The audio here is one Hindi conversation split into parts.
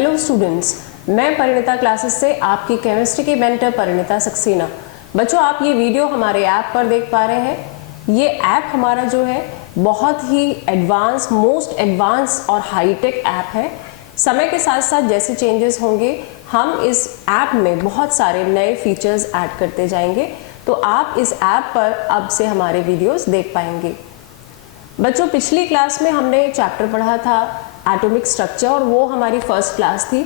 हेलो स्टूडेंट्स, मैं परिणीता क्लासेस से आपकी केमिस्ट्री की मेंटर परिणीता सक्सेना। बच्चों, आप ये वीडियो हमारे ऐप पर देख पा रहे हैं। ये ऐप हमारा जो है बहुत ही एडवांस, मोस्ट एडवांस और हाईटेक ऐप है। समय के साथ साथ जैसे चेंजेस होंगे हम इस ऐप में बहुत सारे नए फीचर्स ऐड करते जाएंगे, तो आप इस ऐप पर अब से हमारे वीडियोस देख पाएंगे। बच्चों, पिछली क्लास में हमने चैप्टर पढ़ा था एटॉमिक स्ट्रक्चर और वो हमारी फर्स्ट क्लास थी।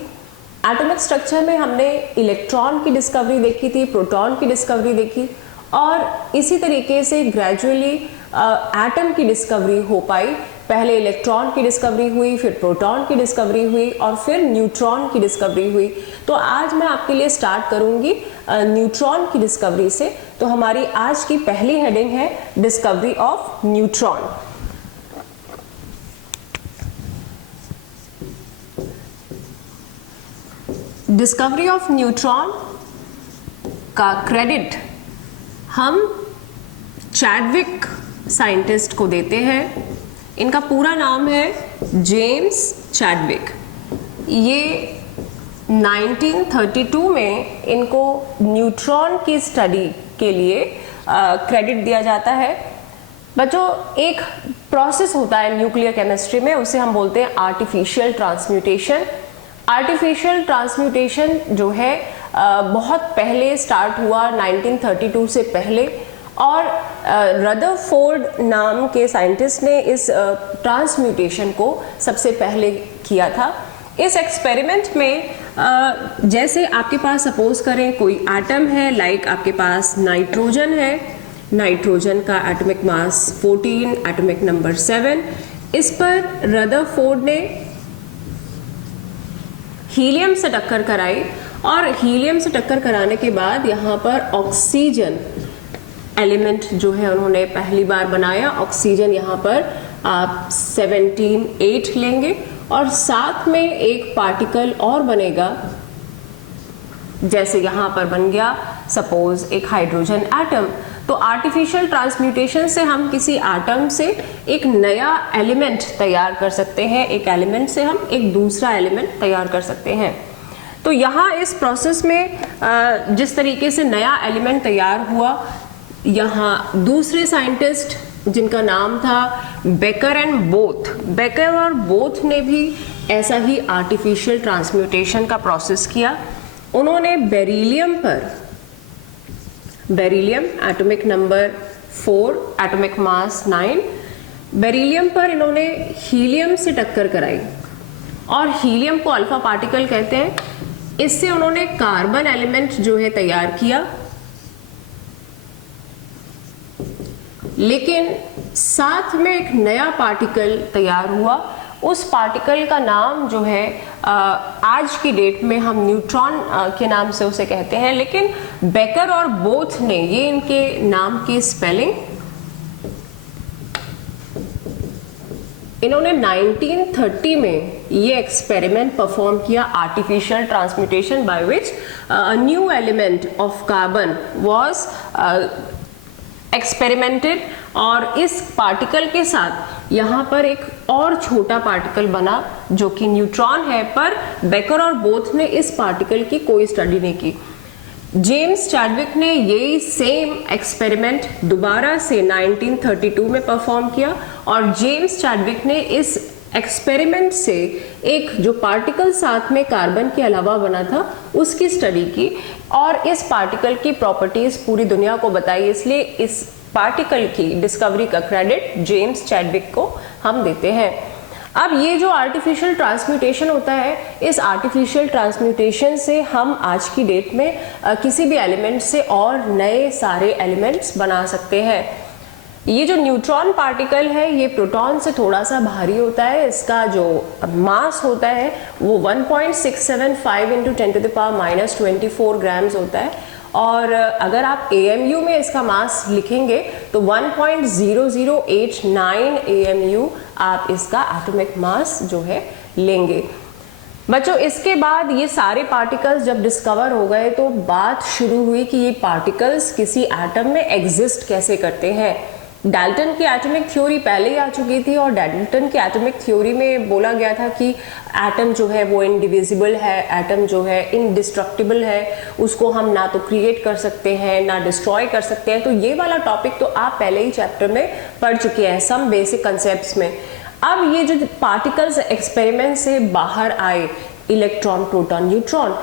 एटॉमिक स्ट्रक्चर में हमने इलेक्ट्रॉन की डिस्कवरी देखी थी, प्रोटॉन की डिस्कवरी देखी और इसी तरीके से ग्रेजुअली एटम की डिस्कवरी हो पाई। पहले इलेक्ट्रॉन की डिस्कवरी हुई, फिर प्रोटॉन की डिस्कवरी हुई और फिर न्यूट्रॉन की डिस्कवरी हुई। तो आज मैं आपके लिए स्टार्ट करूंगी न्यूट्रॉन की डिस्कवरी से। तो हमारी आज की पहली हेडिंग है discovery of neutron. Discovery of neutron का क्रेडिट हम चैडविक साइंटिस्ट को देते हैं। इनका पूरा नाम है जेम्स चैडविक। ये 1932 में इनको न्यूट्रॉन की स्टडी के लिए क्रेडिट दिया जाता है। बच्चों, एक प्रोसेस होता है न्यूक्लियर केमिस्ट्री में, उसे हम बोलते हैं आर्टिफिशियल ट्रांसम्यूटेशन। आर्टिफिशियल ट्रांसम्यूटेशन जो है बहुत पहले स्टार्ट हुआ 1932 से पहले, और रदरफोर्ड नाम के साइंटिस्ट ने इस ट्रांसम्यूटेशन को सबसे पहले किया था। इस एक्सपेरिमेंट में जैसे आपके पास सपोज करें कोई एटम है, लाइक आपके पास नाइट्रोजन है। नाइट्रोजन का एटॉमिक मास 14, एटॉमिक नंबर 7। इस पर रदरफोर्ड ने हीलियम से टक्कर कराई और हीलियम से टक्कर कराने के बाद यहाँ पर ऑक्सीजन एलिमेंट जो है उन्होंने पहली बार बनाया। ऑक्सीजन यहाँ पर आप 17,8 लेंगे और साथ में एक पार्टिकल और बनेगा, जैसे यहाँ पर बन गया सपोज एक हाइड्रोजन एटम। तो आर्टिफिशियल ट्रांसम्यूटेशन से हम किसी एटम से एक नया एलिमेंट तैयार कर सकते हैं, एक एलिमेंट से हम एक दूसरा एलिमेंट तैयार कर सकते हैं। तो यहाँ इस प्रोसेस में जिस तरीके से नया एलिमेंट तैयार हुआ, यहाँ दूसरे साइंटिस्ट जिनका नाम था बेकर एंड बोथ, बेकर और बोथ ने भी ऐसा ही आर्टिफिशियल ट्रांसम्यूटेशन का प्रोसेस किया। उन्होंने beryllium atomic number 4, atomic mass 9, beryllium पर इन्होंने हीलियम से टक्कर कराई और हीलियम को अल्फा पार्टिकल कहते हैं। इससे उन्होंने कार्बन एलिमेंट जो है तैयार किया, लेकिन साथ में एक नया पार्टिकल तैयार हुआ। उस पार्टिकल का नाम जो है आज की डेट में हम न्यूट्रॉन के नाम से उसे कहते हैं, लेकिन बेकर और बोथ ने ये इनके नाम की स्पेलिंग इन्होंने 1930 में ये एक्सपेरिमेंट परफॉर्म किया, artificial transmutation by which new element of carbon was experimented. और इस पार्टिकल के साथ यहाँ पर एक और छोटा पार्टिकल बना जो कि न्यूट्रॉन है, पर बेकर और बोथ ने इस पार्टिकल की कोई स्टडी नहीं की। जेम्स चैडविक ने यही सेम एक्सपेरिमेंट दोबारा से 1932 में परफॉर्म किया और जेम्स चैडविक ने इस एक्सपेरिमेंट से एक जो पार्टिकल साथ में कार्बन के अलावा बना था उसकी स्टडी की और इस पार्टिकल की प्रॉपर्टीज पूरी दुनिया को बताई। इसलिए इस पार्टिकल की डिस्कवरी का क्रेडिट जेम्स चैडविक को हम देते हैं। अब ये जो आर्टिफिशियल ट्रांसम्यूटेशन होता है, इस आर्टिफिशियल ट्रांसम्यूटेशन से हम आज की डेट में किसी भी एलिमेंट से और नए सारे एलिमेंट्स बना सकते हैं। ये जो न्यूट्रॉन पार्टिकल है ये प्रोटॉन से थोड़ा सा भारी होता है। इसका जो मास होता है वो 1.675 × 10⁻⁻24 ग्राम्स होता है और अगर आप AMU में इसका मास लिखेंगे तो 1.0089 AMU आप इसका एटॉमिक मास जो है लेंगे। बच्चों, इसके बाद ये सारे पार्टिकल्स जब डिस्कवर हो गए तो बात शुरू हुई कि ये पार्टिकल्स किसी एटम में एग्जिस्ट कैसे करते हैं। डाल्टन की एटॉमिक थ्योरी पहले ही आ चुकी थी और डाल्टन की एटॉमिक थ्योरी में बोला गया था कि एटम जो है वो इनडिविजिबल है, एटम जो है इनडिस्ट्रक्टिबल है, उसको हम ना तो क्रिएट कर सकते हैं ना डिस्ट्रॉय कर सकते हैं। तो ये वाला टॉपिक तो आप पहले ही चैप्टर में पढ़ चुके हैं सम बेसिक कंसेप्ट्स में। अब ये जो पार्टिकल्स एक्सपेरिमेंट से बाहर आए, इलेक्ट्रॉन, प्रोटॉन, न्यूट्रॉन,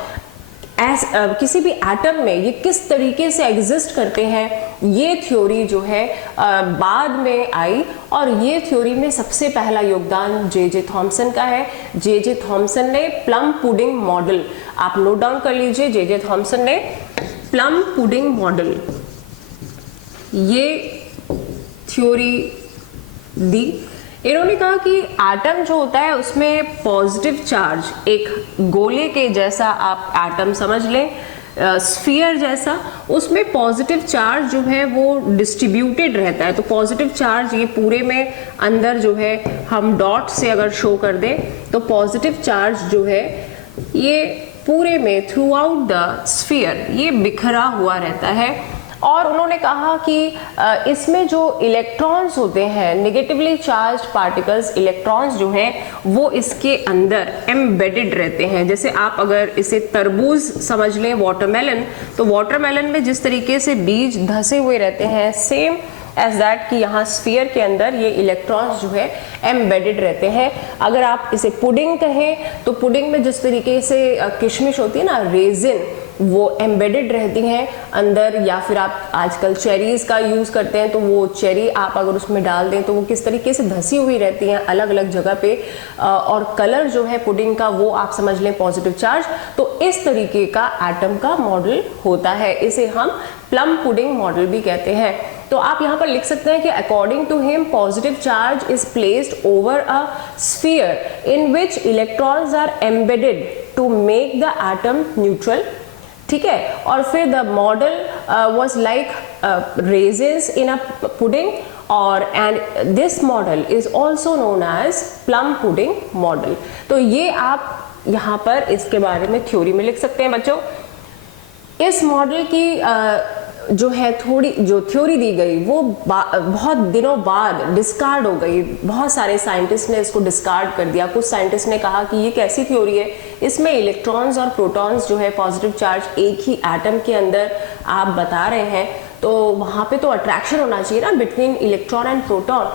किसी भी एटम में ये किस तरीके से एग्जिस्ट करते हैं, ये थ्योरी जो है बाद में आई और ये थ्योरी में सबसे पहला योगदान जे थॉमसन का है। जे थॉमसन ने प्लम पुडिंग मॉडल, आप नोट डाउन कर लीजिए, जे थॉमसन ने प्लम पुडिंग मॉडल ये थ्योरी दी। इन्होंने कहा कि एटम जो होता है उसमें पॉजिटिव चार्ज, एक गोले के जैसा आप एटम समझ लें, स्फीयर जैसा, उसमें पॉजिटिव चार्ज जो है वो डिस्ट्रीब्यूटेड रहता है। तो पॉजिटिव चार्ज ये पूरे में अंदर जो है हम डॉट से अगर शो कर दें तो पॉजिटिव चार्ज जो है ये पूरे में थ्रू आउट द स्फीयर ये बिखरा हुआ रहता है। और उन्होंने कहा कि इसमें जो इलेक्ट्रॉन्स होते हैं, नेगेटिवली चार्ज पार्टिकल्स, इलेक्ट्रॉन्स जो हैं वो इसके अंदर एम्बेडेड रहते हैं। जैसे आप अगर इसे तरबूज समझ लें, वाटरमेलन, तो वाटरमेलन में जिस तरीके से बीज धसे हुए रहते हैं, सेम एज दैट कि यहाँ स्फीयर के अंदर ये इलेक्ट्रॉन्स जो है एम्बेडेड रहते हैं। अगर आप इसे पुडिंग कहें तो पुडिंग में जिस तरीके से किशमिश होती है ना, रेजिन, वो एम्बेडेड रहती हैं अंदर, या फिर आप आजकल चेरीज का यूज करते हैं तो वो चेरी आप अगर उसमें डाल दें तो वो किस तरीके से धसी हुई रहती हैं अलग अलग जगह पे, और कलर जो है पुडिंग का वो आप समझ लें पॉजिटिव चार्ज। तो इस तरीके का एटम का मॉडल होता है, इसे हम प्लम पुडिंग मॉडल भी कहते हैं। तो आप यहाँ पर लिख सकते हैं कि according to him positive charge is placed over a sphere in which electrons are embedded to make the atom neutral. ठीक है, और फिर the model was like raisins in a pudding, और and this model is also known as plum pudding model. तो ये आप यहाँ पर इसके बारे में थ्योरी में लिख सकते हैं बच्चों। इस मॉडल की जो है थोड़ी जो थ्योरी दी गई वो बहुत दिनों बाद डिस्कार्ड हो गई। बहुत सारे साइंटिस्ट ने इसको डिस्कार्ड कर दिया। कुछ साइंटिस्ट ने कहा कि ये कैसी थ्योरी है, इसमें इलेक्ट्रॉन्स और प्रोटॉन्स जो है पॉजिटिव चार्ज एक ही एटम के अंदर आप बता रहे हैं, तो वहाँ पे तो अट्रैक्शन होना चाहिए ना बिटवीन इलेक्ट्रॉन एंड प्रोटॉन।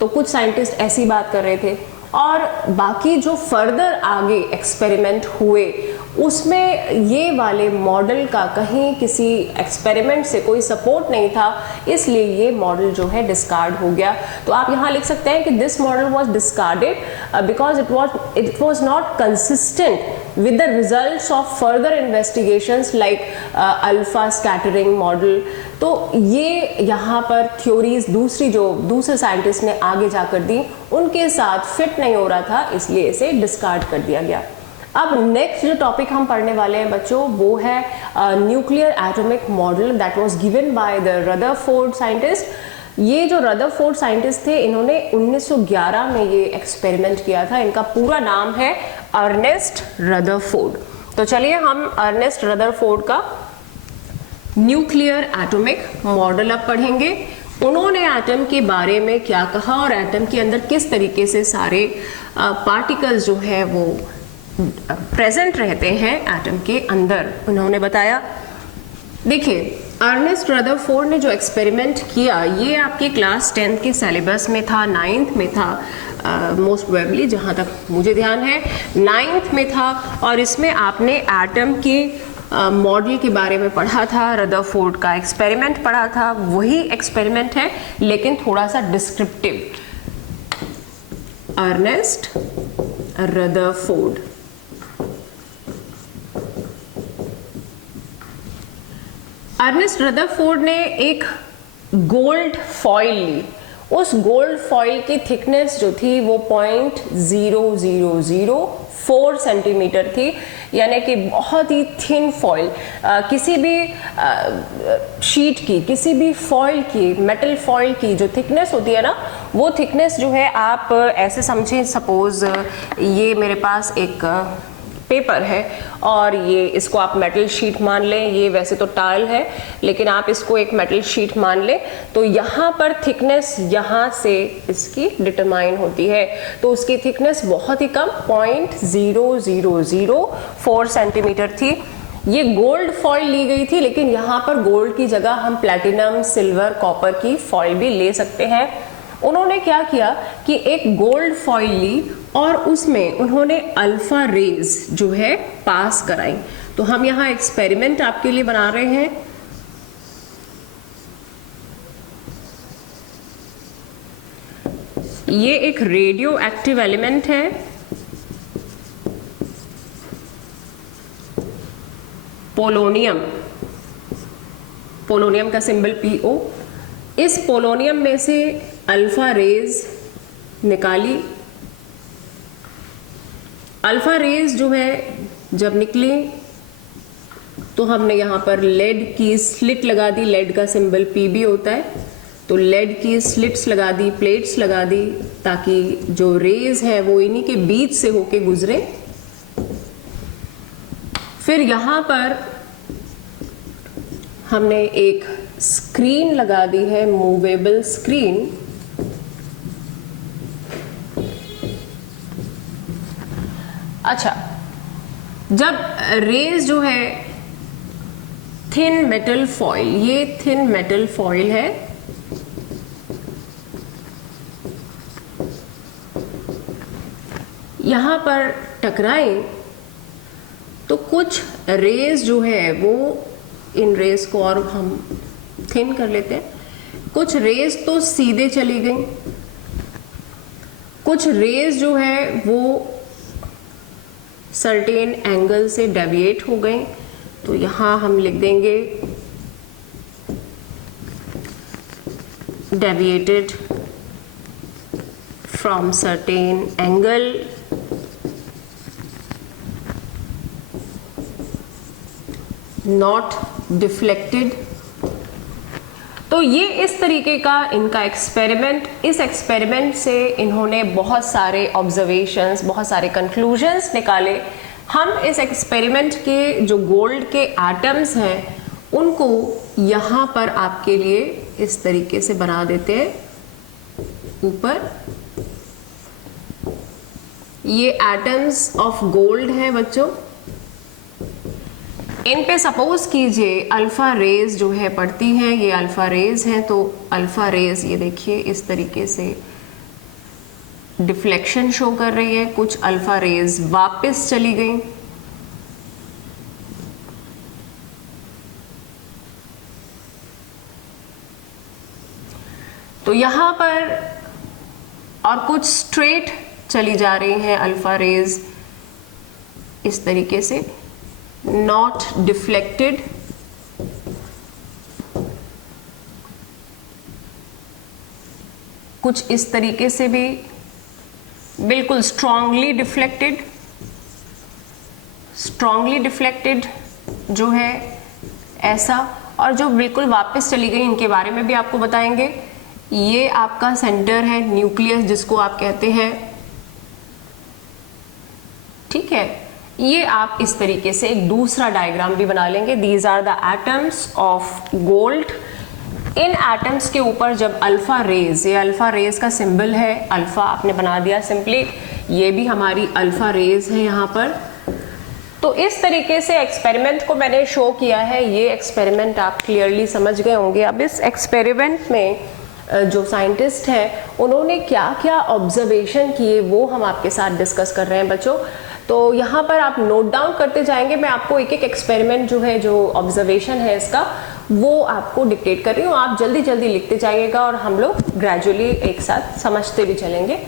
तो कुछ साइंटिस्ट ऐसी बात कर रहे थे, और बाकी जो फर्दर आगे एक्सपेरिमेंट हुए उसमें ये वाले मॉडल का कहीं किसी एक्सपेरिमेंट से कोई सपोर्ट नहीं था, इसलिए ये मॉडल जो है डिस्कार्ड हो गया। तो आप यहाँ लिख सकते हैं कि this model was discarded because it was not consistent with the results of further investigations like alpha scattering model. तो ये यहाँ पर थ्योरीज दूसरे साइंटिस्ट ने आगे जाकर दी, उनके साथ फिट नहीं हो रहा था, इसलिए इसे डिस्कार्ड कर दिया गया। अब नेक्स्ट जो टॉपिक हम पढ़ने वाले हैं बच्चों वो है nuclear atomic model that was given by the Rutherford scientist. ये जो रदरफोर्ड साइंटिस्ट थे इन्होंने 1911 में ये एक्सपेरिमेंट किया था। इनका पूरा नाम है अर्नेस्ट रदरफोर्ड। तो चलिए हम अर्नेस्ट रदरफोर्ड का न्यूक्लियर एटॉमिक मॉडल अब पढ़ेंगे। उन्होंने एटम के बारे में क्या कहा और एटम के अंदर किस तरीके से सारे पार्टिकल्स जो है वो प्रेजेंट रहते हैं एटम के अंदर, उन्होंने बताया। देखिए, अर्नेस्ट रदरफोर्ड ने जो एक्सपेरिमेंट किया ये आपके क्लास 10th के सिलेबस में था, 9th में था, मोस्ट प्रोबेबली जहाँ तक मुझे ध्यान है 9th में था। और इसमें आपने एटम के मॉडल के बारे में पढ़ा था, रदरफोर्ड का एक्सपेरिमेंट पढ़ा था। वही एक्सपेरिमेंट है लेकिन थोड़ा सा descriptive. Ernest Rutherford, Ernest Rutherford ने एक गोल्ड फॉइल ली। उस गोल्ड फॉइल की थिकनेस जो थी वो 0.0004 सेंटीमीटर थी, यानी कि बहुत ही थिन फॉइल। किसी भी शीट की, किसी भी फॉइल की, मेटल फॉइल की जो थिकनेस होती है ना, वो थिकनेस जो है आप ऐसे समझें, सपोज ये मेरे पास एक पेपर है और ये इसको आप मेटल शीट मान लें, ये वैसे तो टाइल है लेकिन आप इसको एक मेटल शीट मान लें, तो यहाँ पर थिकनेस यहाँ से इसकी डिटरमाइन होती है, तो उसकी थिकनेस बहुत ही कम 0.0004 सेंटीमीटर थी। ये गोल्ड फॉइल ली गई थी, लेकिन यहाँ पर गोल्ड की जगह हम प्लैटिनम, सिल्वर, कॉपर की फॉइल भी ले सकते हैं। उन्होंने क्या किया कि एक गोल्ड फॉइल ली और उसमें उन्होंने अल्फा रेज जो है पास कराई। तो हम यहाँ एक्सपेरिमेंट आपके लिए बना रहे हैं। ये एक रेडियो एक्टिव एलिमेंट है, पोलोनियम, पोलोनियम का सिंबल PO। इस पोलोनियम में से अल्फा रेज निकाली। अल्फा रेज जो है जब निकली तो हमने यहाँ पर लेड की स्लिट लगा दी, लेड का सिंबल PB होता है, तो लेड की स्लिट्स लगा दी, प्लेट्स लगा दी, ताकि जो रेज है वो इन्हीं के बीच से होके गुजरे। फिर यहाँ पर हमने एक स्क्रीन लगा दी है, मूवेबल स्क्रीन। अच्छा, जब रेज जो है थिन मेटल फॉइल, ये थिन मेटल फॉइल है, यहां पर टकराएं तो कुछ रेज जो है वो, इन रेज को और हम थिन कर लेते हैं, कुछ रेज तो सीधे चली गई, कुछ रेज जो है वो सर्टेन एंगल से डेविएट हो गए। तो यहाँ हम लिख देंगे deviated from certain angle, not deflected. तो ये इस तरीके का इनका एक्सपेरिमेंट, इस एक्सपेरिमेंट से इन्होंने बहुत सारे ऑब्जर्वेशंस, बहुत सारे कंक्लूजन्स निकाले। हम इस एक्सपेरिमेंट के जो गोल्ड के एटम्स हैं उनको यहाँ पर आपके लिए इस तरीके से बना देते हैं। ऊपर ये एटम्स ऑफ गोल्ड है बच्चों, इन पे सपोज कीजिए अल्फा रेज जो है पड़ती हैं, ये अल्फा रेज हैं, तो अल्फा रेज ये देखिए इस तरीके से डिफ्लेक्शन शो कर रही है, कुछ अल्फा रेज वापस चली गई। तो यहां पर और कुछ स्ट्रेट चली जा रही हैं अल्फा रेज इस तरीके से, नॉट डिफ्लेक्टेड। कुछ इस तरीके से भी बिल्कुल स्ट्रांगली डिफ्लेक्टेड, स्ट्रांगली डिफ्लेक्टेड जो है ऐसा, और जो बिल्कुल वापस चली गई इनके बारे में भी आपको बताएंगे। ये आपका सेंटर है, न्यूक्लियस जिसको आप कहते हैं, ठीक है। ये आप इस तरीके से एक दूसरा डायग्राम भी बना लेंगे। These are the atoms of gold. इन एटम्स के ऊपर जब अल्फा रेज, ये अल्फा रेज का सिंबल है, अल्फा आपने बना दिया सिंपली, ये भी हमारी अल्फा रेज है यहाँ पर। तो इस तरीके से एक्सपेरिमेंट को मैंने शो किया है। ये एक्सपेरिमेंट आप क्लियरली समझ गए होंगे। अब इस एक्सपेरिमेंट में जो साइंटिस्ट हैं उन्होंने क्या क्या ऑब्जर्वेशन किए वो हम आपके साथ डिस्कस कर रहे हैं बच्चों। तो यहाँ पर आप नोट डाउन करते जाएंगे, मैं आपको एक एक एक्सपेरिमेंट जो है, जो ऑब्जर्वेशन है इसका, वो आपको डिक्टेट कर रही हूँ। आप जल्दी जल्दी लिखते जाइएगा और हम लोग ग्रेजुअली एक साथ समझते भी चलेंगे।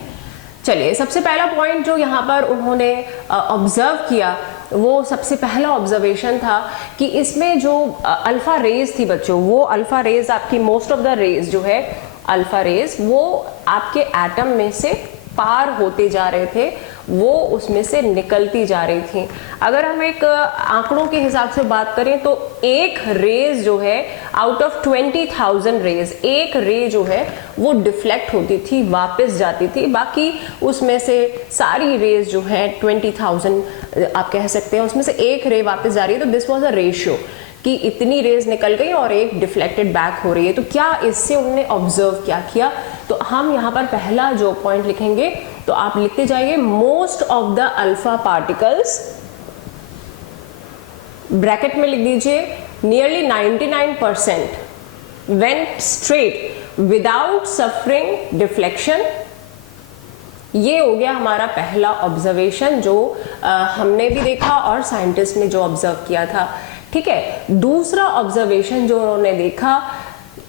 चलिए, सबसे पहला पॉइंट जो यहाँ पर उन्होंने ऑब्जर्व किया, वो सबसे पहला ऑब्जर्वेशन था कि इसमें जो अल्फा रेज थी बच्चों, वो अल्फा रेज आपकी मोस्ट ऑफ द रेज जो है अल्फा रेज, वो आपके एटम में से पार होते जा रहे थे वो उसमें से निकलती जा रही थी। अगर हम एक आंकड़ों के हिसाब से बात करें तो एक रेज जो है आउट ऑफ 20,000 रेज, एक रे जो है वो डिफ्लेक्ट होती थी, वापस जाती थी। बाकी उसमें से सारी रेज जो है 20,000 आप कह सकते हैं, उसमें से एक रे वापस जा रही है। तो दिस वाज अ रेशियो कि इतनी रेज निकल गई और एक डिफ्लेक्टेड बैक हो रही है। तो क्या इससे उन्होंने ऑब्जर्व क्या किया? तो हम यहाँ पर पहला जो पॉइंट लिखेंगे तो आप लिखते जाइए, most of the alpha particles, bracket में लिख दीजिए, nearly 99% went straight without suffering deflection. ये हो गया हमारा पहला ऑब्जर्वेशन जो हमने भी देखा और साइंटिस्ट ने जो ऑब्जर्व किया था। ठीक है, दूसरा ऑब्जर्वेशन जो उन्होंने देखा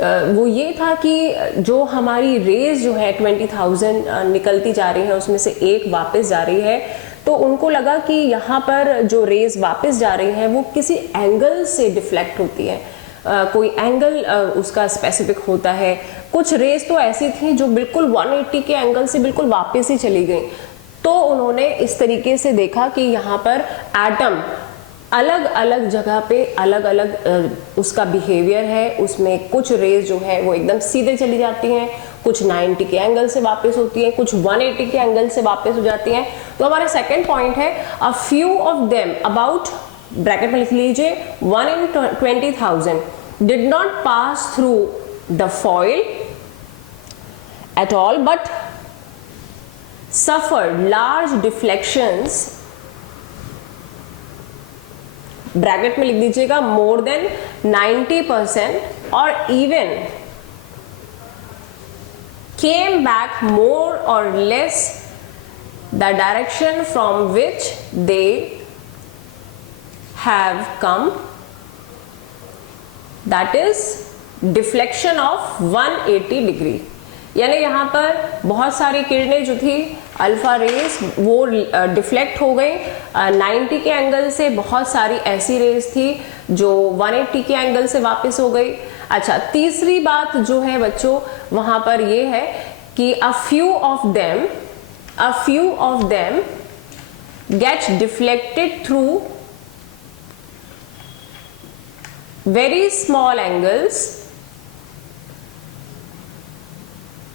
वो ये था कि जो हमारी रेज जो है 20,000 निकलती जा रही है, उसमें से एक वापस जा रही है। तो उनको लगा कि यहाँ पर जो रेज वापस जा रही है वो किसी एंगल से डिफ्लेक्ट होती है, कोई एंगल उसका स्पेसिफिक होता है। कुछ रेज तो ऐसी थी जो बिल्कुल 180 के एंगल से बिल्कुल वापस ही चली गई। तो उन्होंने इस तरीके से देखा कि यहाँ पर एटम अलग अलग जगह पे अलग अलग उसका बिहेवियर है। उसमें कुछ रेज जो है वो एकदम सीधे चली जाती हैं, कुछ 90 के एंगल से वापस होती हैं, कुछ 180 के एंगल से वापस हो जाती हैं। तो हमारा सेकंड पॉइंट है, a few of them about, bracket में लिख लीजिए, 1 in 20,000 did not pass through the foil at all but suffered large deflections, bracket में लिख दीजिएगा, मोर देन 90% और even came back more or less the direction from which they have come, that is deflection of 180 degree। यानी यहाँ पर बहुत सारी किरणें जो थी अल्फा रेज वो डिफ्लेक्ट हो गई 90 के एंगल से। बहुत सारी ऐसी रेज थी जो 180 के एंगल से वापस हो गई। अच्छा, तीसरी बात जो है बच्चों वहां पर ये है कि a few of them get deflected through very small angles।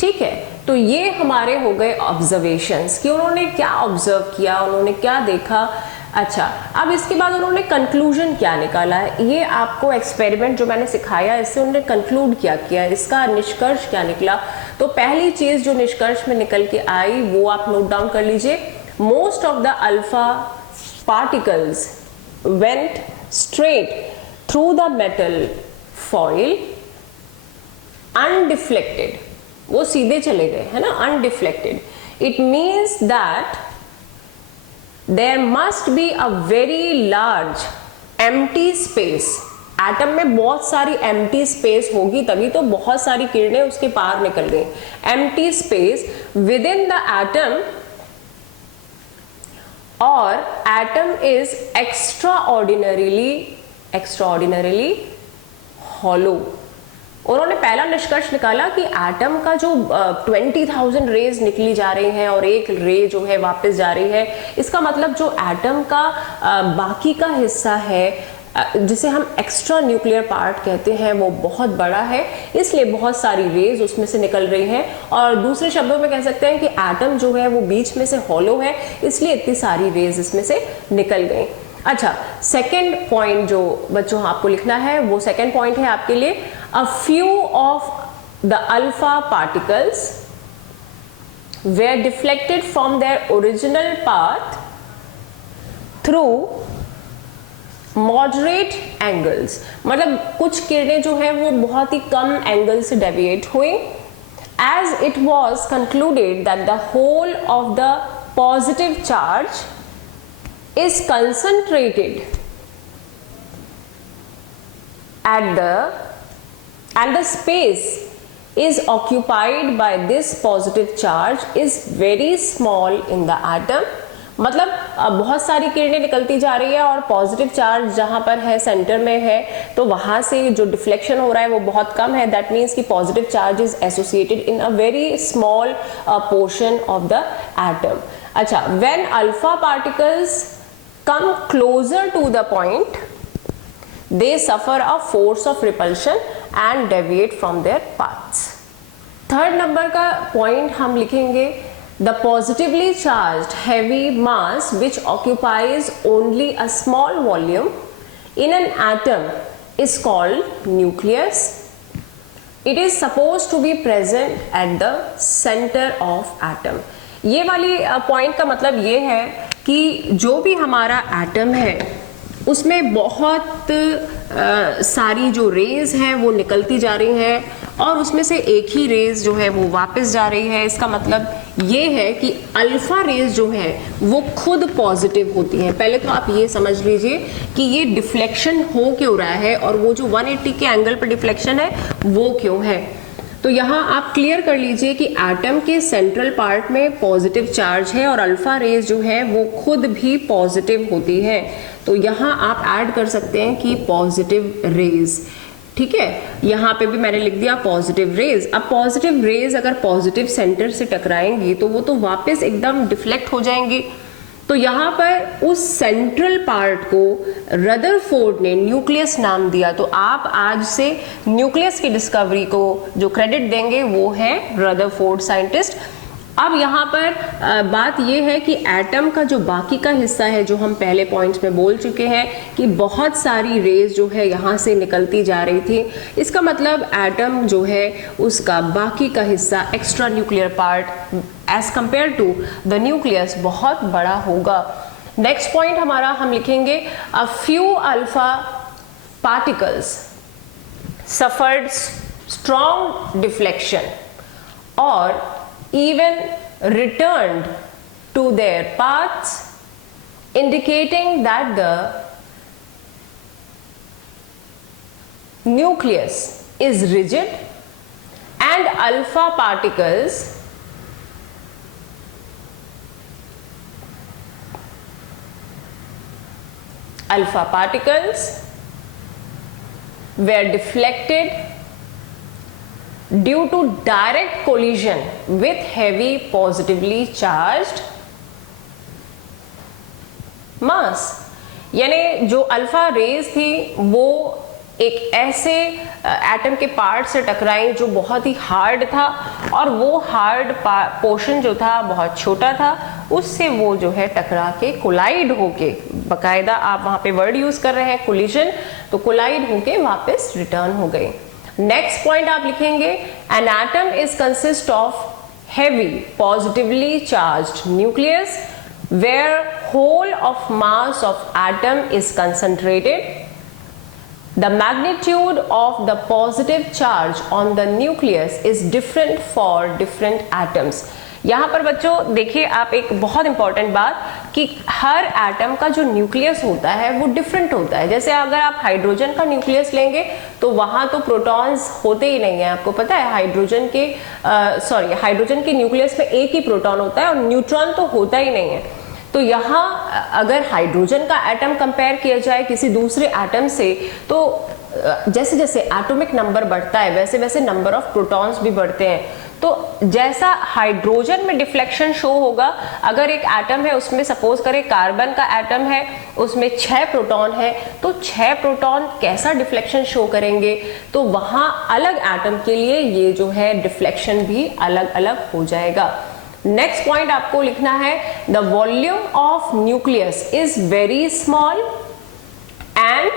ठीक है, तो ये हमारे हो गए ऑब्जर्वेशंस कि उन्होंने क्या ऑब्जर्व किया, उन्होंने क्या देखा। अच्छा, अब इसके बाद उन्होंने कंक्लूजन क्या निकाला है, ये आपको एक्सपेरिमेंट जो मैंने सिखाया इससे उन्होंने कंक्लूड क्या किया, इसका निष्कर्ष क्या निकला। तो पहली चीज जो निष्कर्ष में निकल के आई वो आप नोट डाउन कर लीजिए, most of the alpha particles went straight through the metal foil undeflected, वो सीधे चले गए, है ना, undeflected. It means that there must be a very large empty space. Atom में बहुत सारी एम्प्टी स्पेस होगी तभी तो बहुत सारी किरणें उसके पार निकल गई। Empty space with in the atom और एटम इज एक्स्ट्राऑर्डिनरीली हॉलो। उन्होंने पहला निष्कर्ष निकाला कि एटम का जो 20,000 रेज निकली जा रही हैं और एक रे जो है वापस जा रही है, इसका मतलब जो एटम का बाकी का हिस्सा है जिसे हम एक्स्ट्रा न्यूक्लियर पार्ट कहते हैं वो बहुत बड़ा है, इसलिए बहुत सारी रेज उसमें से निकल रही हैं। और दूसरे शब्दों में कह सकते हैं कि एटम जो है वो बीच में से हॉलो है, इसलिए इतनी सारी रेज इसमें से निकल गई। अच्छा, सेकेंड पॉइंट जो बच्चों आपको लिखना है वो सेकेंड पॉइंट है आपके लिए, a few of the alpha particles were deflected from their original path through moderate angles। मतलब कुछ किरणें जो है वो बहुत ही कम एंगल से डेविएट हुई। as it was concluded that the whole of the positive charge is concentrated and the space is occupied by this positive charge is very small in the atom। मतलब बहुत सारी किरणें निकलती जा रही है और पॉजिटिव चार्ज जहां पर है सेंटर में है, तो वहां से जो डिफ्लेक्शन हो रहा है वो बहुत कम है। दैट मीन्स कि positive charge is associated in a very small portion of the atom. अच्छा, when alpha particles come closer to the point, they suffer a force of repulsion and deviate from their paths. Third number का पॉइंट हम लिखेंगे, the positively charged heavy mass which occupies only a small volume in an atom is called nucleus. It is supposed to be present at the center of atom. ये वाली पॉइंट का मतलब ये है कि जो भी हमारा एटम है उसमें बहुत सारी जो रेज हैं वो निकलती जा रही हैं और उसमें से एक ही रेज जो है वो वापस जा रही है। इसका मतलब ये है कि अल्फा रेज जो है वो खुद पॉजिटिव होती हैं। पहले तो आप ये समझ लीजिए कि ये डिफ्लेक्शन हो क्यों रहा है और वो जो 180 के एंगल पर डिफ्लेक्शन है वो क्यों है। तो यहाँ आप क्लियर कर लीजिए कि एटम के सेंट्रल पार्ट में पॉजिटिव चार्ज है और अल्फा रेज जो है वो खुद भी पॉजिटिव होती है। तो यहाँ आप ऐड कर सकते हैं कि पॉजिटिव रेज, ठीक है। यहाँ पे भी मैंने लिख दिया पॉजिटिव रेज। अब पॉजिटिव रेज अगर पॉजिटिव सेंटर से टकराएंगी तो वो तो वापस एकदम डिफ्लेक्ट हो जाएंगी। तो यहाँ पर उस सेंट्रल पार्ट को रदरफोर्ड ने न्यूक्लियस नाम दिया। तो आप आज से न्यूक्लियस की डिस्कवरी को जो क्रेडिट देंगे वो है रदरफोर्ड साइंटिस्ट। अब यहाँ पर बात ये है कि एटम का जो बाकी का हिस्सा है, जो हम पहले पॉइंट्स में बोल चुके हैं कि बहुत सारी रेज जो है यहाँ से निकलती जा रही थी। इसका मतलब एटम जो है उसका बाकी का हिस्सा extra nuclear part as compare to the nucleus बहुत बड़ा होगा। नेक्स्ट पॉइंट हमारा हम लिखेंगे, a few alpha particles suffered strong deflection और even returned to their paths, indicating that the nucleus is rigid and alpha particles were deflected due to direct collision with heavy positively charged mass। यानी जो अल्फा रेज थी वो एक ऐसे एटम के पार्ट से टकराई जो बहुत ही हार्ड था और वो हार्ड पोर्शन जो था बहुत छोटा था, उससे वो जो है टकरा के कोलाइड होके, बकायदा आप वहां पे वर्ड यूज कर रहे हैं कोलिजन, तो कोलाइड होके वापस रिटर्न हो गई। नेक्स्ट पॉइंट आप लिखेंगे, an atom is consist of heavy positively charged nucleus where whole of mass of atom is concentrated. The magnitude of the positive charge on the nucleus is different for different atoms. यहाँ पर बच्चों देखिए आप एक बहुत इंपॉर्टेंट बात कि हर एटम का जो न्यूक्लियस होता है वो डिफरेंट होता है। जैसे अगर आप हाइड्रोजन का न्यूक्लियस लेंगे तो वहाँ तो प्रोटॉन्स होते ही नहीं है। आपको पता है हाइड्रोजन के न्यूक्लियस में एक ही प्रोटॉन होता है और न्यूट्रॉन तो होता ही नहीं है। तो यहाँ अगर हाइड्रोजन का एटम कंपेयर किया जाए किसी दूसरे एटम से, तो जैसे जैसे एटॉमिक नंबर बढ़ता है वैसे वैसे नंबर ऑफ प्रोटॉन्स भी बढ़ते हैं। तो जैसा हाइड्रोजन में डिफ्लेक्शन शो होगा, अगर एक एटम है उसमें सपोज करें कार्बन का एटम है उसमें 6 प्रोटॉन है, तो 6 प्रोटॉन कैसा डिफ्लेक्शन शो करेंगे, तो वहां अलग एटम के लिए ये जो है डिफ्लेक्शन भी अलग अलग हो जाएगा। नेक्स्ट पॉइंट आपको लिखना है, the volume of nucleus is very small and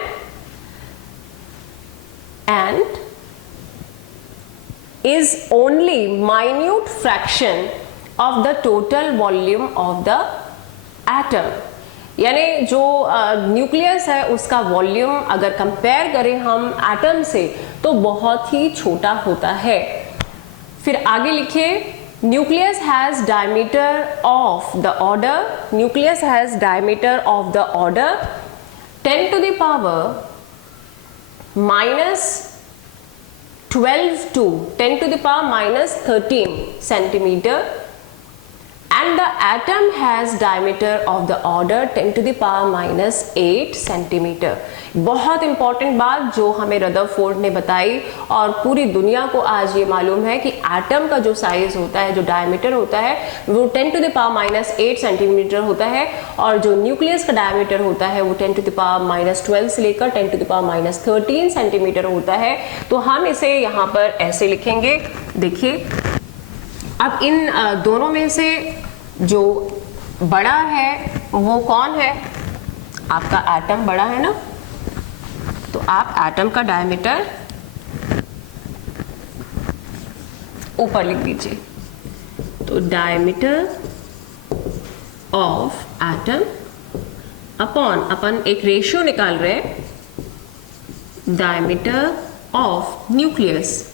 is only minute fraction of the total volume of the atom। यानी जो न्यूक्लियस है उसका वॉल्यूम अगर कंपेयर करें हम एटम से तो बहुत ही छोटा होता है। फिर आगे लिखिए, nucleus has diameter of the order 10 to the power -12 to 10 to the power -13 centimeter and the atom has diameter of the order 10 to the power minus 8 centimetre. बहुत इंपॉर्टेंट बात जो हमें रदरफोर्ड ने बताई और पूरी दुनिया को आज ये मालूम है कि एटम का जो साइज होता है, जो डायमीटर होता है, वो 10 to the power minus 8 centimetre होता है और जो न्यूक्लियस का डायमीटर होता है वो 10 टू द पावर माइनस 12 से लेकर 10 to the power minus 13 centimetre होता है। तो हम इसे यहाँ पर ऐसे लिखेंगे, देखिए। अब इन दोनों में से जो बड़ा है वो कौन है? आपका एटम बड़ा है ना, तो आप एटम का डायमीटर ऊपर लिख दीजिए। तो डायमीटर ऑफ एटम अपॉन, अपन एक रेशियो निकाल रहे हैं, डायमीटर ऑफ न्यूक्लियस।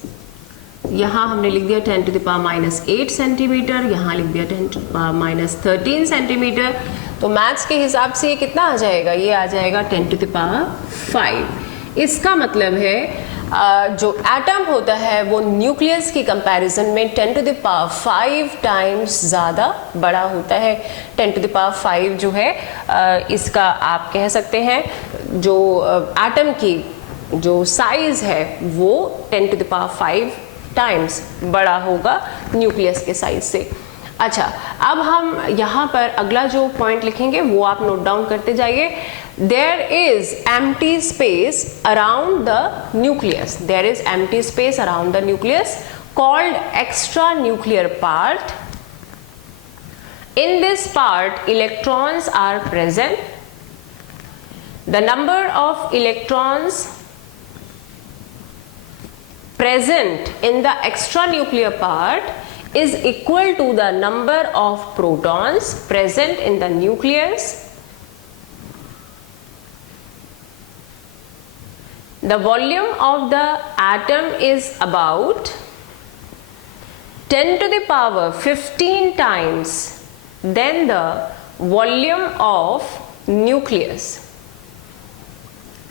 यहाँ हमने लिख दिया 10 to the power minus 8 centimetre, यहाँ लिख दिया 10 to the power minus 13 centimetre. तो मैथ्स के हिसाब से ये कितना आ जाएगा? ये आ जाएगा 10 टू द पावर 5। इसका मतलब है जो एटम होता है वो न्यूक्लियस की कंपैरिजन में 10 टू द पावर 5 टाइम्स ज़्यादा बड़ा होता है। 10 टू द पावर 5 जो है इसका आप कह सकते हैं जो एटम की जो साइज है वो 10 टू द पावर 5 टाइम्स बड़ा होगा न्यूक्लियस के साइज से। अच्छा, अब हम यहाँ पर अगला जो पॉइंट लिखेंगे वो आप नोट डाउन करते जाइए। There is empty space around the nucleus. There is empty space around the nucleus called extranuclear part. In this part, electrons are present. The number of electrons present in the extranuclear part is equal to the number of protons present in the nucleus. The volume of the atom is about 10 to the power 15 times than the volume of nucleus.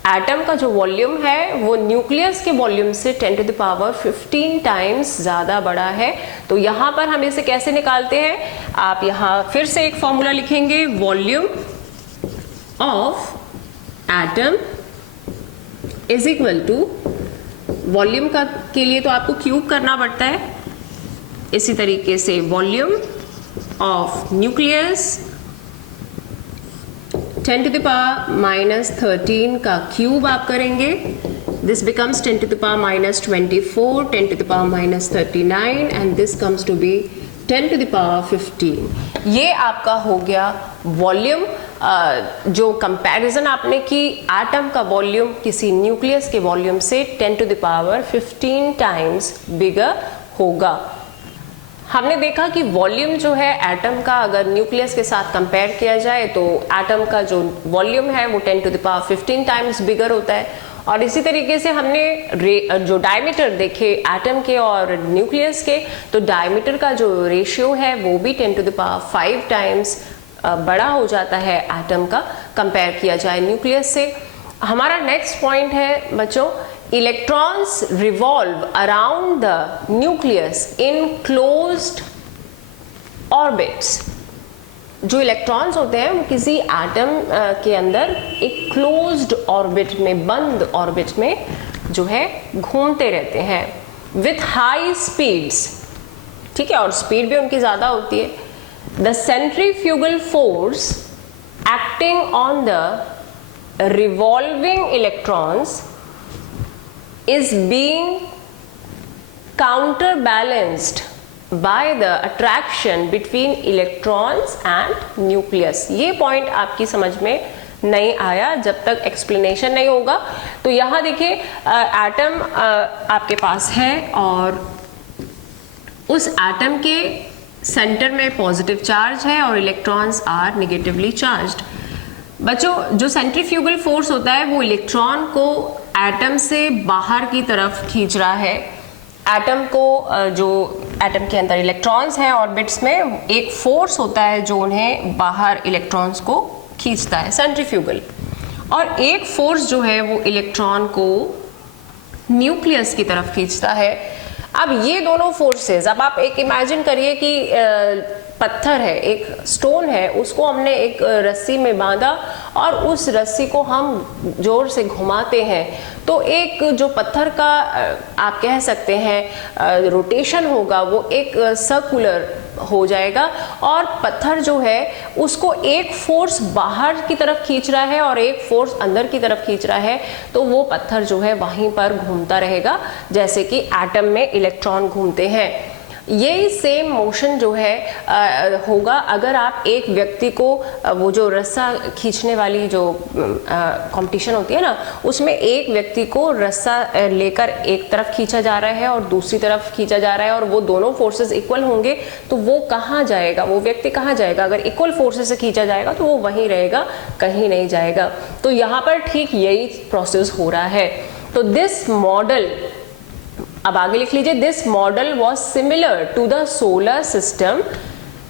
Atom का जो वॉल्यूम है वो न्यूक्लियस के वॉल्यूम से 10 टू द पावर 15 टाइम्स ज़्यादा बड़ा है। तो यहाँ पर हम इसे कैसे निकालते हैं? आप यहाँ फिर से एक फॉर्मूला लिखेंगे, volume of atom is equal to, volume का के लिए तो आपको क्यूब करना पड़ता है, इसी तरीके से volume of nucleus 10 to the power minus 13 का क्यूब आप करेंगे, this becomes 10 to the power minus 24, 10 to the power minus 39 and this comes to be 10 to the power 15। ये आपका हो गया वॉल्यूम। जो कंपैरिजन आपने की एटम का वॉल्यूम किसी न्यूक्लियस के वॉल्यूम से 10 to the power 15 times bigger होगा। हमने देखा कि वॉल्यूम जो है एटम का अगर न्यूक्लियस के साथ कंपेयर किया जाए तो एटम का जो वॉल्यूम है वो 10 to the power 15 times bigger होता है। और इसी तरीके से हमने जो डायमीटर देखे एटम के और न्यूक्लियस के, तो डायमीटर का जो रेशियो है वो भी 10 टू द पावर 5 टाइम्स बड़ा हो जाता है एटम का, कंपेयर किया जाए न्यूक्लियस से। हमारा नेक्स्ट पॉइंट है बच्चों, electrons revolve around the nucleus in closed orbits. जो इलेक्ट्रॉन्स होते हैं वो किसी एटम के अंदर एक क्लोज्ड ऑर्बिट में, बंद ऑर्बिट में जो है घूमते रहते हैं विथ हाई स्पीड्स, ठीक है, और स्पीड भी उनकी ज़्यादा होती है। The centrifugal force acting on the revolving electrons is being counterbalanced by the attraction between electrons and nucleus. ये पॉइंट आपकी समझ में नहीं आया जब तक एक्सप्लेनेशन नहीं होगा। तो यहाँ देखिए एटम आपके पास है और उस एटम के सेंटर में पॉजिटिव चार्ज है और इलेक्ट्रॉन्स आर नेगेटिवली चार्ज्ड। बच्चों, जो सेंट्रीफ्यूगल फोर्स होता है वो इलेक्ट्रॉन को एटम से बाहर की तरफ खींच रहा है। एटम को जो एटम के अंदर इलेक्ट्रॉन्स हैं ऑर्बिट्स में, एक फोर्स होता है जो उन्हें बाहर इलेक्ट्रॉन्स को खींचता है, सेंट्रीफ्यूगल, और एक फोर्स जो है वो इलेक्ट्रॉन को न्यूक्लियस की तरफ खींचता है। अब ये दोनों फोर्सेस, अब आप एक इमेजिन करिए कि पत्थर है, एक स्टोन है, उसको हमने एक रस्सी में बांधा और उस रस्सी को हम जोर से घुमाते हैं तो एक जो पत्थर का आप कह सकते हैं रोटेशन होगा वो एक सर्कुलर हो जाएगा और पत्थर जो है उसको एक फोर्स बाहर की तरफ खींच रहा है और एक फोर्स अंदर की तरफ खींच रहा है, तो वो पत्थर जो है वहीं पर घूमता रहेगा जैसे कि एटम में इलेक्ट्रॉन घूमते हैं। यही सेम मोशन जो है होगा अगर आप एक व्यक्ति को वो जो रस्सा खींचने वाली जो कंपटीशन होती है ना, उसमें एक व्यक्ति को रस्सा लेकर एक तरफ खींचा जा रहा है और दूसरी तरफ खींचा जा रहा है और वो दोनों फोर्सेस इक्वल होंगे तो वो कहाँ जाएगा, वो व्यक्ति कहाँ जाएगा? अगर इक्वल फोर्सेस से खींचा जाएगा तो वो वहीं रहेगा, कहीं नहीं जाएगा। तो यहाँ पर ठीक यही प्रोसेस हो रहा है। तो दिस मॉडल, अब आगे लिख लीजिए, this model was similar to the solar system.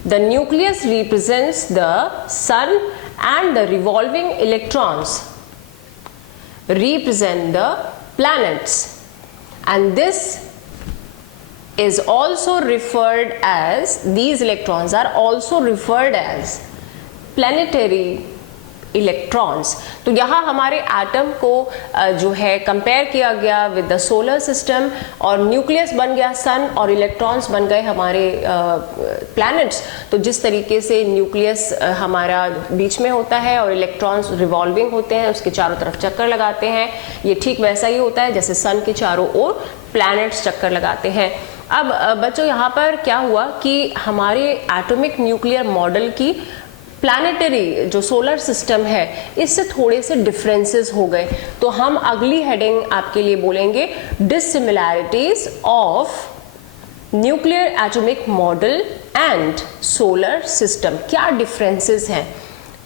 The nucleus represents the sun and the revolving electrons represent the planets, and this is also referred as, these electrons are also referred as planetary electrons. तो यहाँ हमारे एटम को जो है कंपेयर किया गया विद द सोलर सिस्टम और न्यूक्लियस बन गया सन और इलेक्ट्रॉन्स बन गए हमारे प्लैनेट्स। तो जिस तरीके से न्यूक्लियस हमारा बीच में होता है और इलेक्ट्रॉन्स रिवॉल्विंग होते हैं, उसके चारों तरफ चक्कर लगाते हैं, ये ठीक वैसा ही होता है जैसे सन के चारों ओर प्लैनेट्स चक्कर लगाते हैं। अब बच्चों यहाँ पर क्या हुआ कि हमारे एटॉमिक न्यूक्लियर मॉडल की प्लैनेटरी जो सोलर सिस्टम है इससे थोड़े से डिफरेंसेस हो गए। तो हम अगली हेडिंग आपके लिए बोलेंगे dissimilarities of nuclear atomic model and solar system. क्या डिफरेंसेस हैं?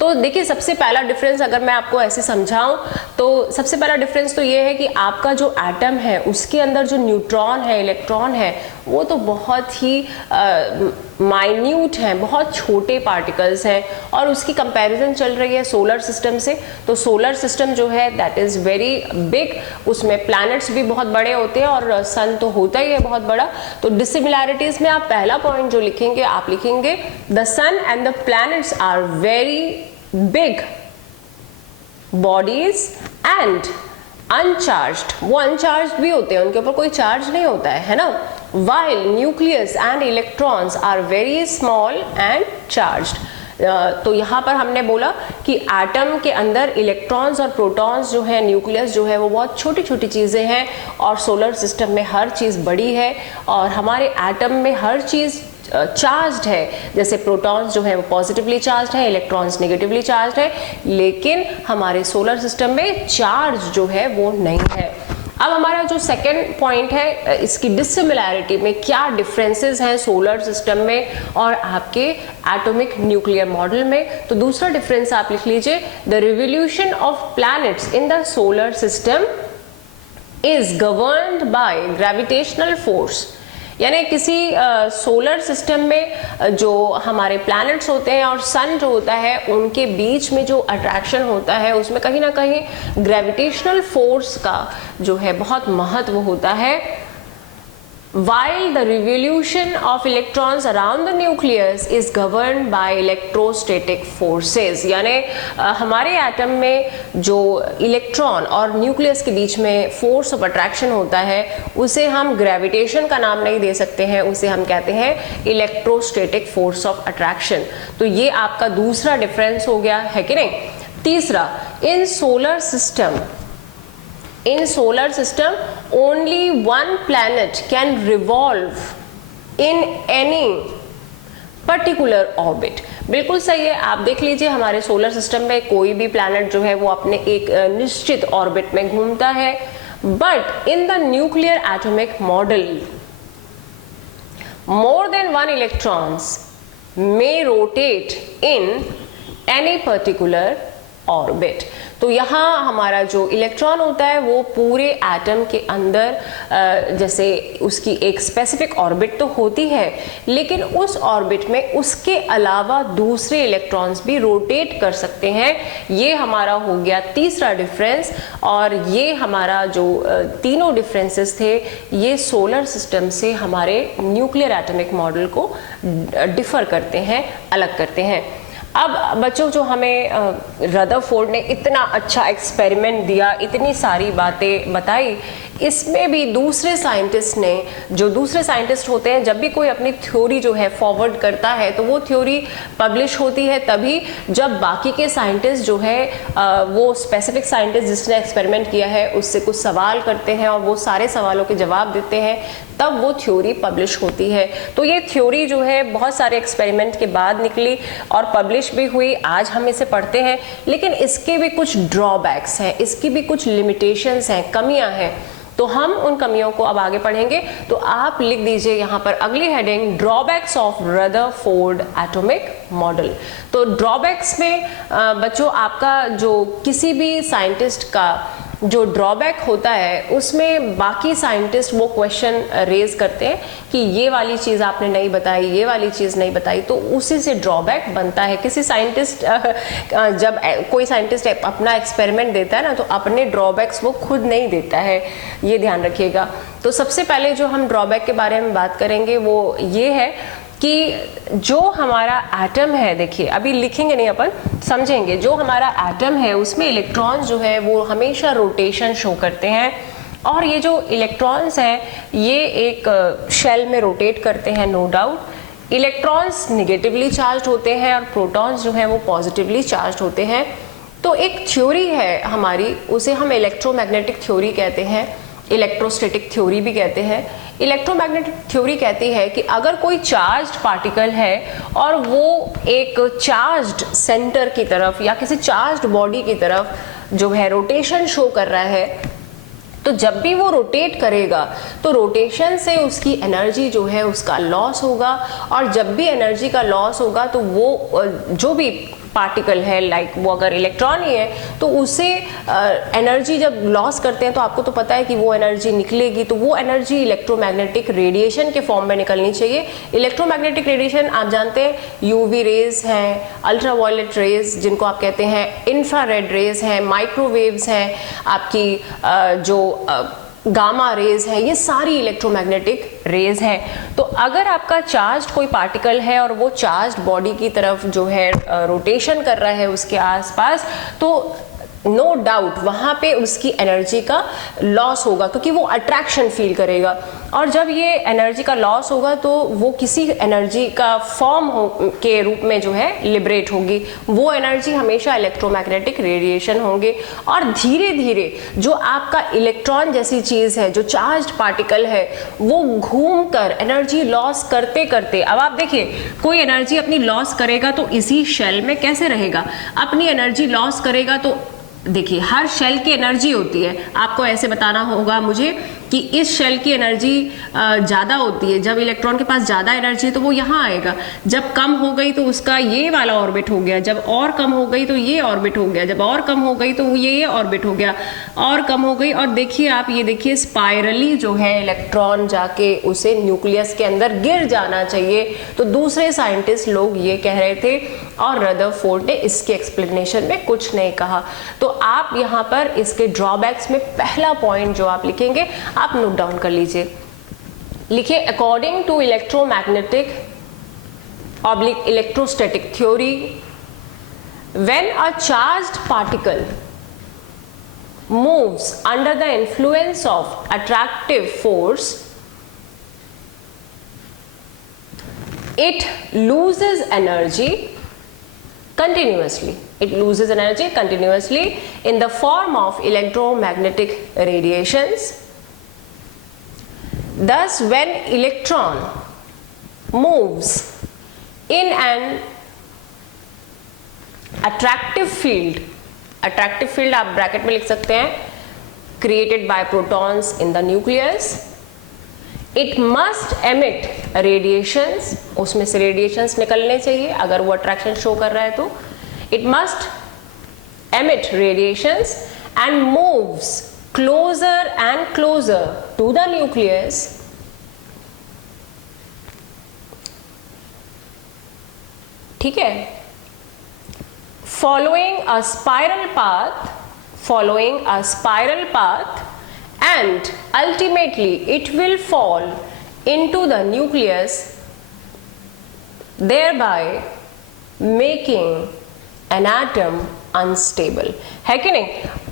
तो देखिए, सबसे पहला डिफरेंस अगर मैं आपको ऐसे समझाऊं तो सबसे पहला डिफरेंस तो ये है कि आपका जो एटम है उसके अंदर जो न्यूट्रॉन है, इलेक्ट्रॉन है, वो तो बहुत ही माइन्यूट हैं, बहुत छोटे पार्टिकल्स हैं और उसकी कंपैरिजन चल रही है सोलर सिस्टम से। तो सोलर सिस्टम जो है दैट इज़ वेरी बिग, उसमें प्लैनेट्स भी बहुत बड़े होते हैं और सन तो होता ही है बहुत बड़ा। तो डिसिमिलैरिटीज़ में आप पहला पॉइंट जो लिखेंगे, आप लिखेंगे the sun and the planets are very big bodies and uncharged. वो अनचार्ज्ड भी होते हैं, उनके ऊपर कोई चार्ज नहीं होता है ना। While nucleus and electrons are very small and charged. तो यहाँ पर हमने बोला कि एटम के अंदर इलेक्ट्रॉन्स और प्रोटॉन्स जो है, न्यूक्लियस जो है, वो बहुत छोटी छोटी चीज़ें हैं और सोलर सिस्टम में हर चीज़ बड़ी है और हमारे एटम में हर चीज़ चार्ज्ड है। जैसे प्रोटॉन्स जो है वो पॉजिटिवली चार्ज्ड है, इलेक्ट्रॉन्स नेगेटिवली चार्ज्ड है, लेकिन हमारे सोलर सिस्टम में चार्ज जो है वो नहीं है। अब हमारा जो सेकेंड पॉइंट है, इसकी डिसिमिलैरिटी में क्या डिफरेंसेस हैं सोलर सिस्टम में और आपके एटॉमिक न्यूक्लियर मॉडल में। तो दूसरा डिफरेंस आप लिख लीजिए, the revolution of planets in the solar system is governed by gravitational force. यानी किसी सोलर सिस्टम में जो हमारे प्लैनेट्स होते हैं और सन जो होता है, उनके बीच में जो अट्रैक्शन होता है उसमें कहीं ना कहीं ग्रेविटेशनल फोर्स का जो है बहुत महत्व होता है। While the revolution of electrons around the nucleus is governed by electrostatic forces, यानी हमारे एटम में जो इलेक्ट्रॉन और न्यूक्लियस के बीच में फोर्स ऑफ अट्रैक्शन होता है उसे हम ग्रेविटेशन का नाम नहीं दे सकते हैं, उसे हम कहते हैं इलेक्ट्रोस्टैटिक फोर्स ऑफ अट्रैक्शन। तो ये आपका दूसरा डिफरेंस हो गया है कि नहीं। तीसरा, इन solar system only one planet can revolve in any particular orbit। बिल्कुल सही है, आप देख लीजिए हमारे सोलर सिस्टम में कोई भी प्लैनेट जो है वो अपने एक निश्चित ऑर्बिट में घूमता है, but in the nuclear atomic model more than one electrons may rotate in any particular orbit. तो यहाँ हमारा जो इलेक्ट्रॉन होता है वो पूरे एटम के अंदर जैसे उसकी एक स्पेसिफिक ऑर्बिट तो होती है, लेकिन उस ऑर्बिट में उसके अलावा दूसरे इलेक्ट्रॉन्स भी रोटेट कर सकते हैं। ये हमारा हो गया तीसरा डिफरेंस। और ये हमारा जो तीनों डिफरेंसेस थे ये सोलर सिस्टम से हमारे न्यूक्लियर एटॉमिक मॉडल को डिफर करते हैं, अलग करते हैं। अब बच्चों, जो हमें रदरफोर्ड ने इतना अच्छा एक्सपेरिमेंट दिया, इतनी सारी बातें बताई, इसमें भी दूसरे साइंटिस्ट ने, जो दूसरे साइंटिस्ट होते हैं, जब भी कोई अपनी थ्योरी जो है फॉरवर्ड करता है तो वो थ्योरी पब्लिश होती है तभी जब बाकी के साइंटिस्ट जो है वो स्पेसिफिक साइंटिस्ट जिसने एक्सपेरिमेंट किया है उससे कुछ सवाल करते हैं और वो सारे सवालों के जवाब देते हैं, तब वो थ्योरी पब्लिश होती है। तो ये थ्योरी जो है बहुत सारे एक्सपेरिमेंट के बाद निकली और पब्लिश भी हुई, आज हम इसे पढ़ते हैं। लेकिन इसके भी कुछ ड्रॉबैक्स हैं, इसकी भी कुछ लिमिटेशंस हैं, कमियां हैं, तो हम उन कमियों को अब आगे पढ़ेंगे। तो आप लिख दीजिए यहाँ पर अगली heading, drawbacks of Rutherford atomic model. तो ड्रॉबैक्स में बच्चों आपका जो किसी भी साइंटिस्ट का जो ड्रॉबैक होता है उसमें बाकी साइंटिस्ट वो क्वेश्चन रेज करते हैं कि ये वाली चीज़ आपने नहीं बताई, ये वाली चीज़ नहीं बताई, तो उसी से ड्रॉबैक बनता है। किसी साइंटिस्ट जब कोई साइंटिस्ट अपना एक्सपेरिमेंट देता है ना, तो अपने ड्रॉबैक्स वो खुद नहीं देता है, ये ध्यान रखिएगा। तो सबसे पहले जो हम ड्रॉबैक के बारे में बात करेंगे वो ये है कि जो हमारा एटम है, देखिए अभी लिखेंगे नहीं, अपन समझेंगे। जो हमारा एटम है उसमें इलेक्ट्रॉन्स जो है वो हमेशा रोटेशन शो करते हैं, और ये जो इलेक्ट्रॉन्स हैं ये एक शेल में रोटेट करते हैं, no doubt. Electrons negatively charge होते हैं और प्रोटॉन्स जो हैं वो पॉजिटिवली चार्ज होते हैं। तो एक थ्योरी है हमारी, उसे हम इलेक्ट्रोमैग्नेटिक थ्योरी कहते हैं, इलेक्ट्रोस्टैटिक थ्योरी भी कहते हैं। इलेक्ट्रोमैग्नेटिक थ्योरी कहती है कि अगर कोई चार्ज्ड पार्टिकल है और वो एक चार्ज्ड सेंटर की तरफ या किसी चार्ज्ड बॉडी की तरफ जो है रोटेशन शो कर रहा है, तो जब भी वो रोटेट करेगा तो रोटेशन से उसकी एनर्जी जो है उसका लॉस होगा, और जब भी एनर्जी का लॉस होगा तो वो जो भी पार्टिकल है, लाइक वो अगर इलेक्ट्रॉन ही है, तो उसे एनर्जी जब लॉस करते हैं तो आपको तो पता है कि वो एनर्जी निकलेगी, तो वो एनर्जी इलेक्ट्रोमैग्नेटिक रेडिएशन के फॉर्म में निकलनी चाहिए। इलेक्ट्रोमैग्नेटिक रेडिएशन आप जानते हैं, यूवी रेज हैं, अल्ट्रावायलेट रेज जिनको आप कहते हैं, इंफ्रारेड रेज हैं, माइक्रोवेव्स हैं, आपकी जो गामा रेज है, ये सारी इलेक्ट्रोमैग्नेटिक रेज है। तो अगर आपका चार्ज्ड कोई पार्टिकल है और वो चार्ज्ड बॉडी की तरफ जो है रोटेशन कर रहा है उसके आसपास, तो नो डाउट वहाँ पे उसकी एनर्जी का लॉस होगा, क्योंकि वो अट्रैक्शन फील करेगा, और जब ये एनर्जी का लॉस होगा तो वो किसी एनर्जी का फॉर्म के रूप में जो है लिबरेट होगी। वो एनर्जी हमेशा इलेक्ट्रोमैग्नेटिक रेडिएशन होंगे, और धीरे धीरे जो आपका इलेक्ट्रॉन जैसी चीज़ है, जो चार्ज्ड पार्टिकल है, वो घूम कर एनर्जी लॉस करते करते, अब आप देखिए कोई एनर्जी अपनी लॉस करेगा तो इसी शेल में कैसे रहेगा, अपनी एनर्जी लॉस करेगा तो देखिए हर शेल की एनर्जी होती है, आपको ऐसे बताना होगा मुझे कि इस शेल की एनर्जी ज़्यादा होती है, जब इलेक्ट्रॉन के पास ज़्यादा एनर्जी है तो वो यहाँ आएगा, जब कम हो गई तो उसका ये वाला ऑर्बिट हो गया, जब और कम हो गई तो ये ऑर्बिट हो गया, जब और कम हो गई तो ये ऑर्बिट हो गया, और कम हो गई, और देखिए आप ये देखिए स्पाइरली जो है इलेक्ट्रॉन जाके उसे न्यूक्लियस के अंदर गिर जाना चाहिए। तो दूसरे साइंटिस्ट लोग ये कह रहे थे और रदरफोर्ड ने इसके एक्सप्लेनेशन में कुछ नहीं कहा। तो आप यहाँ पर इसके ड्रॉबैक्स में पहला पॉइंट जो आप लिखेंगे आप नोट डाउन कर लीजिए, लिखिए according to electromagnetic oblique electrostatic theory, when a charged particle moves under the influence of attractive force, it loses energy continuously. It loses energy continuously in the form of electromagnetic radiations. Thus, when electron moves in an attractive field, attractive field आप ब्रैकेट में लिख सकते हैं, created by protons in the nucleus, it must emit radiations, उसमें से radiations निकलने चाहिए अगर वो attraction show कर रहा है तो, it must emit radiations and moves closer and closer to the nucleus, ठीक है, following a spiral path, and ultimately it will fall into the nucleus, thereby making an atom unstable, है कि नहीं।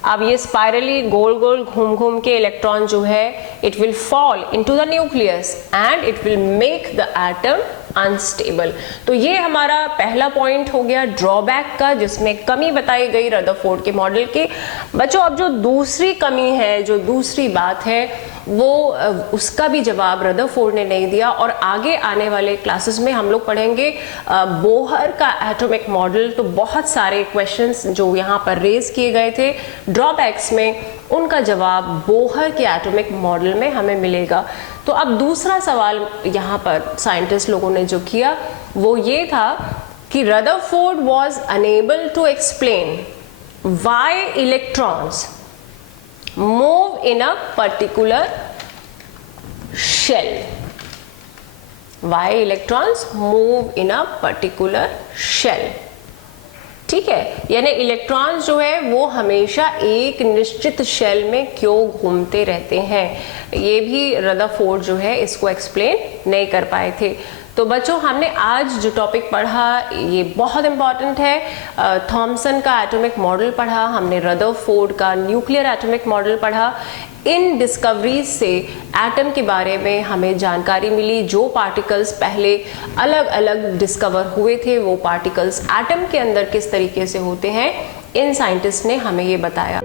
अब ये स्पाइरली गोल गोल घूम घूम के इलेक्ट्रॉन जो है it will fall into the nucleus and it will make the atom unstable. तो ये हमारा पहला पॉइंट हो गया ड्रॉबैक का, जिसमें कमी बताई गई रदरफोर्ड के मॉडल की। बच्चों अब जो दूसरी कमी है, जो दूसरी बात है, वो उसका भी जवाब रदरफोर्ड ने नहीं दिया, और आगे आने वाले क्लासेस में हम लोग पढ़ेंगे बोहर का एटॉमिक मॉडल। तो बहुत सारे क्वेश्चंस जो यहाँ पर रेज किए गए थे ड्रॉबैक्स में, उनका जवाब बोहर के एटॉमिक मॉडल में हमें मिलेगा। तो अब दूसरा सवाल यहाँ पर साइंटिस्ट लोगों ने जो किया वो ये था कि Rutherford was unable to explain why electrons move in a particular shell, why electrons move in a particular shell, ठीक है, यानी इलेक्ट्रॉन्स जो है वो हमेशा एक निश्चित शेल में क्यों घूमते रहते हैं, ये भी रदरफोर्ड जो है इसको एक्सप्लेन नहीं कर पाए थे। तो बच्चों हमने आज जो टॉपिक पढ़ा ये बहुत इंपॉर्टेंट है। थॉमसन का एटॉमिक मॉडल पढ़ा हमने, रदरफोर्ड का न्यूक्लियर एटॉमिक मॉडल पढ़ा। इन डिस्कवरीज से एटम के बारे में हमें जानकारी मिली। जो पार्टिकल्स पहले अलग अलग डिस्कवर हुए थे वो पार्टिकल्स एटम के अंदर किस तरीके से होते हैं, इन साइंटिस्ट ने हमें ये बताया।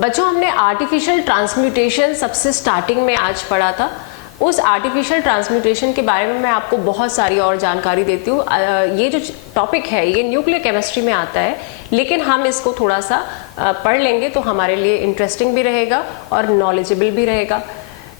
बच्चों हमने आर्टिफिशियल ट्रांसम्यूटेशन सबसे स्टार्टिंग में आज पढ़ा था। उस आर्टिफिशियल ट्रांसम्यूटेशन के बारे में मैं आपको बहुत सारी और जानकारी देती हूँ। ये जो टॉपिक है ये न्यूक्लियर केमिस्ट्री में आता है, लेकिन हम इसको थोड़ा सा पढ़ लेंगे तो हमारे लिए इंटरेस्टिंग भी रहेगा और नॉलेजेबल भी रहेगा।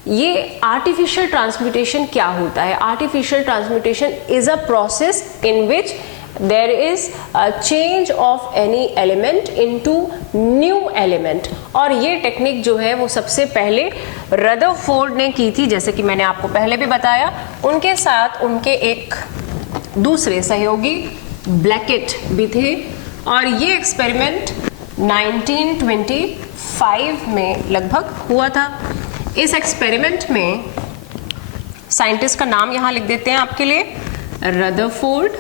ये आर्टिफिशियल ट्रांसम्यूटेशन क्या होता है? Artificial transmutation is a process in which there is a change of any element into new element, और ये टेक्निक जो है वो सबसे पहले रदरफोर्ड ने की थी, जैसे कि मैंने आपको पहले भी बताया। उनके साथ उनके एक दूसरे सहयोगी ब्लैकेट भी थे, और ये एक्सपेरिमेंट 1925 में लगभग हुआ था। इस एक्सपेरिमेंट में साइंटिस्ट का नाम यहाँ लिख देते हैं आपके लिए, रदरफोर्ड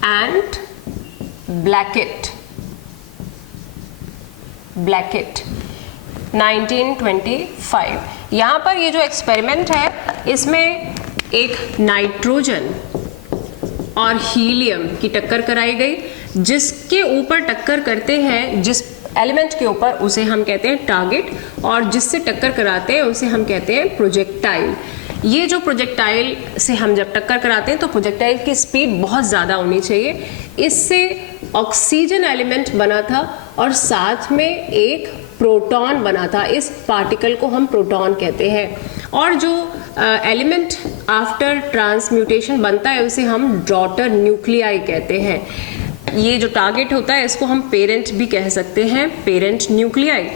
एंड ब्लैकेट 1925। यहाँ पर ये जो एक्सपेरिमेंट है इसमें एक नाइट्रोजन और हीलियम की टक्कर कराई गई। जिसके ऊपर टक्कर करते हैं, जिस एलिमेंट के ऊपर, उसे हम कहते हैं टारगेट, और जिससे टक्कर कराते हैं उसे हम कहते हैं प्रोजेक्टाइल। ये जो प्रोजेक्टाइल से हम जब टक्कर कराते हैं तो प्रोजेक्टाइल की स्पीड बहुत ज़्यादा होनी चाहिए। इससे ऑक्सीजन एलिमेंट बना था और साथ में एक प्रोटॉन बना था। इस पार्टिकल को हम प्रोटॉन कहते हैं, और जो एलिमेंट आफ्टर ट्रांसम्यूटेशन बनता है उसे हम डॉटर न्यूक्लियाई कहते हैं। ये जो टारगेट होता है इसको हम पेरेंट भी कह सकते हैं, पेरेंट न्यूक्लियाई।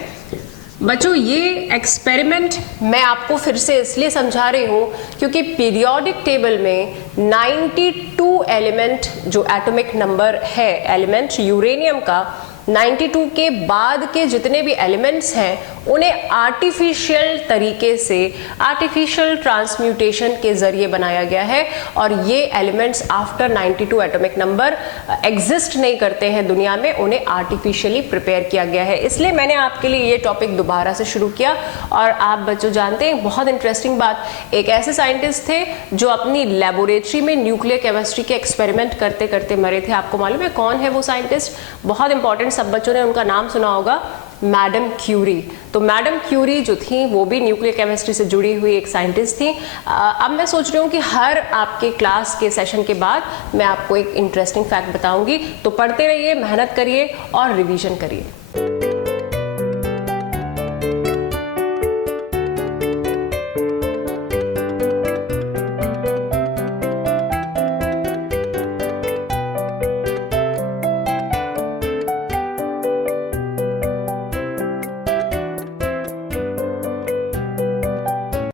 बच्चों ये एक्सपेरिमेंट मैं आपको फिर से इसलिए समझा रही हूँ क्योंकि पीरियोडिक टेबल में 92 एलिमेंट जो एटॉमिक नंबर है एलिमेंट यूरेनियम का, 92 के बाद के जितने भी एलिमेंट्स हैं उन्हें आर्टिफिशियल तरीके से आर्टिफिशियल ट्रांसम्यूटेशन के जरिए बनाया गया है, और ये elements after 92 atomic number exist नहीं करते हैं दुनिया में, उन्हें आर्टिफिशियली प्रिपेयर किया गया है। इसलिए मैंने आपके लिए ये टॉपिक दोबारा से शुरू किया। और आप बच्चों जानते हैं बहुत इंटरेस्टिंग बात, एक ऐसे साइंटिस्ट थे जो अपनी लेबोरेटरी में न्यूक्लियर केमिस्ट्री के एक्सपेरिमेंट करते करते मरे थे। आपको मालूम है कौन है वो साइंटिस्ट? बहुत इंपॉर्टेंट, सब बच्चों ने उनका नाम सुना होगा, मैडम क्यूरी। तो मैडम क्यूरी जो थी वो भी न्यूक्लियर केमिस्ट्री से जुड़ी हुई एक साइंटिस्ट थी। अब मैं सोच रही हूँ कि हर आपके क्लास के सेशन के बाद मैं आपको एक इंटरेस्टिंग फैक्ट बताऊंगी, तो पढ़ते रहिए, मेहनत करिए और रिवीजन करिए।